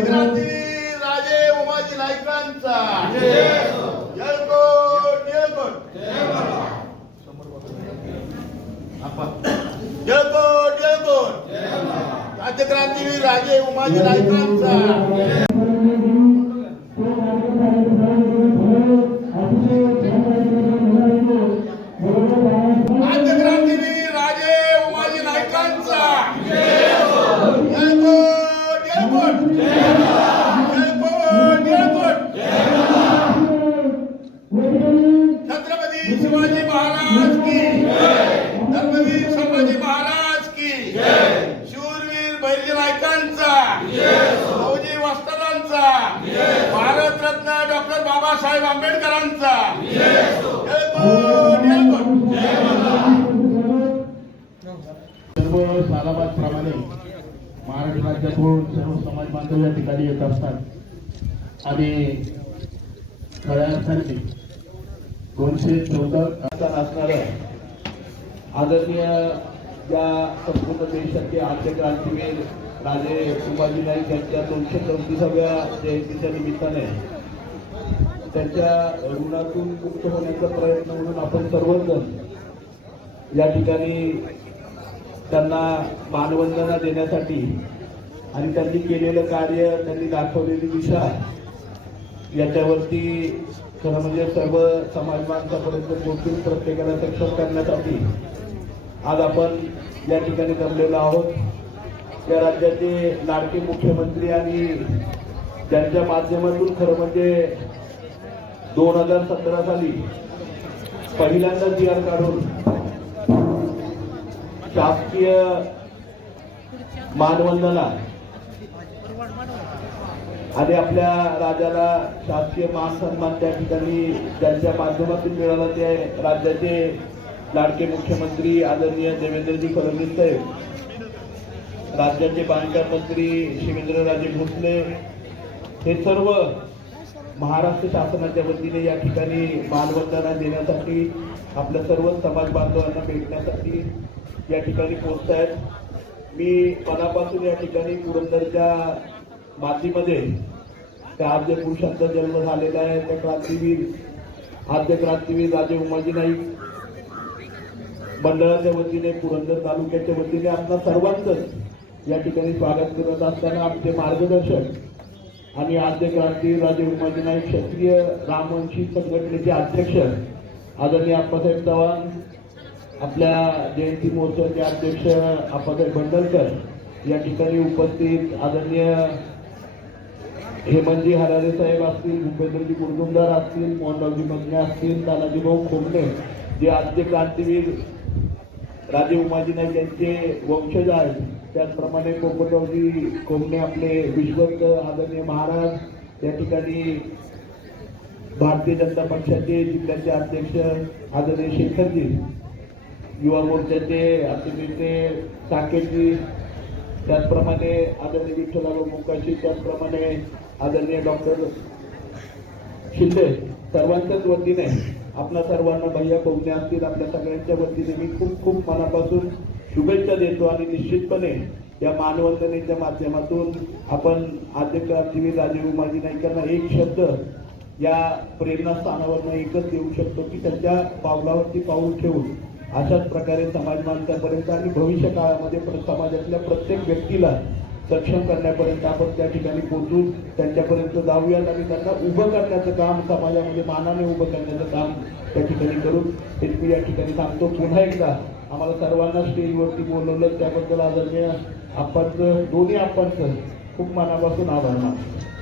क्रांती राजे उमाजी नाईकांचा जळकोट जळकोट जळकोट जळकोट क्रांतीवीर राजे उमाजी नाईकांचा. भारतरत्न डॉक्टर बाबासाहेब आंबेडकरांचा. महाराष्ट्र सर्व समाज बांधव या ठिकाणी येत असतात. आणि खऱ्या अर्थाने दोनशे चौदा असणाऱ्या आदरणीय या संपूर्ण देशाचे आद्य क्रांतीवीर राजे शिवाजी नाईक यांच्या दोनशे चौतीसाव्या जयंतीच्या निमित्ताने त्यांच्या ऋणातून मुक्त होण्याचा प्रयत्न म्हणून आपण सर्वजण या ठिकाणी त्यांना मानवंदना देण्यासाठी आणि त्यांनी केलेलं कार्य त्यांनी दाखवलेली दिशा याच्यावरती खरं म्हणजे सर्व समाज माणसापर्यंत पोहोचून प्रत्येकाला सक्षम करण्यासाठी आज आपण या ठिकाणी जमलेलो आहोत. या राज्याचे लाडके मुख्यमंत्री आणि ज्यांच्या माध्यमातून खरं म्हणजे दोन हजार सतरा साली पहिल्यांदा जी आर काढून शासकीय मानवंदना आणि आपल्या राजाला शासकीय मान सन्मान त्या ठिकाणी ज्यांच्या माध्यमातून मिळाला ते राज्याचे लाडके मुख्यमंत्री आदरणीय देवेंद्रजी फडणवीस साहेब राज्याचे बांधकाम मंत्री शिवेंद्रराजे भोसले हे सर्व महाराष्ट्र शासनाच्या वतीने या ठिकाणी मानवंदना देण्यासाठी आपल्या सर्व समाज बांधवांना भेटण्यासाठी या ठिकाणी पोहोचत आहेत मी मनापासून या ठिकाणी पुरंदरच्या मातीमध्ये त्या आद्य पुरुषांचा जन्म झालेला आहे त्या क्रांतीवीर आद्य क्रांतीवीर राजे उमाजी नाईक मंडळाच्या वतीने पुरंदर तालुक्याच्या वतीने आपल्या सर्वांचंच या ठिकाणी स्वागत करत असताना आमचे मार्गदर्शक आणि आद्य क्रांतीवीर राजे उमाजी नाईक क्षत्रिय रामवंशी संघटनेचे अध्यक्ष आदरणीय आप्पासाहेब चव्हाण आपल्या जयंती महोत्सवाचे अध्यक्ष अप्पासाहेब बंडलकर या ठिकाणी उपस्थित आदरणीय हेमंतजी हरारे साहेब असतील भूपेंद्रजी गुरगुमदार असतील मोहनरावजी मगने असतील तानाजी भाऊ खोमणे जे आद्य क्रांतीवीर राजे उमाजी नाईक यांचे वंशज आहेत त्याचप्रमाणे पोपटरावजी खोमणे आपले विश्वस्त आदरणीय महाराज या ठिकाणी भारतीय जनता पक्षाचे जिल्ह्याचे अध्यक्ष आदरणीय शेखरजी युवा मोर्चाचे अतिनेते साकेतजी त्याचप्रमाणे आदरणीय विठ्ठलराव मुकाशी त्याचप्रमाणे आदरणीय डॉक्टर शिंदे सर्वांच्याच वतीने आपल्या सर्वांना भैया कोगणे असतील आपल्या सगळ्यांच्या वतीने मी खूप खूप मनापासून शुभेच्छा देतो आणि निश्चितपणे या मानवंदनेच्या माध्यमातून आपण आद्य राजीव माजी नाईकांना एक शब्द या प्रेरणास्थानावरनं एकच देऊ शकतो की त्यांच्या पावलावरती पाऊल ठेवून अशाच प्रकारे समाज माणसापर्यंत आणि भविष्य काळामध्ये समाजातल्या प्रत्येक व्यक्तीला सक्षम करण्यापर्यंत आपण त्या ठिकाणी पोहोचून त्यांच्यापर्यंत जाऊयात आणि त्यांना उभं करण्याचं काम समाजामध्ये मानाने उभं करण्याचं काम त्या ठिकाणी करून हेच मी या ठिकाणी सांगतो. पुन्हा एकदा आम्हाला सर्वांना स्टेजवरती बोलवलं. त्याबद्दल आदरणीय आपणचं दोन्ही आपणचं खूप मनापासून आभार मानतो.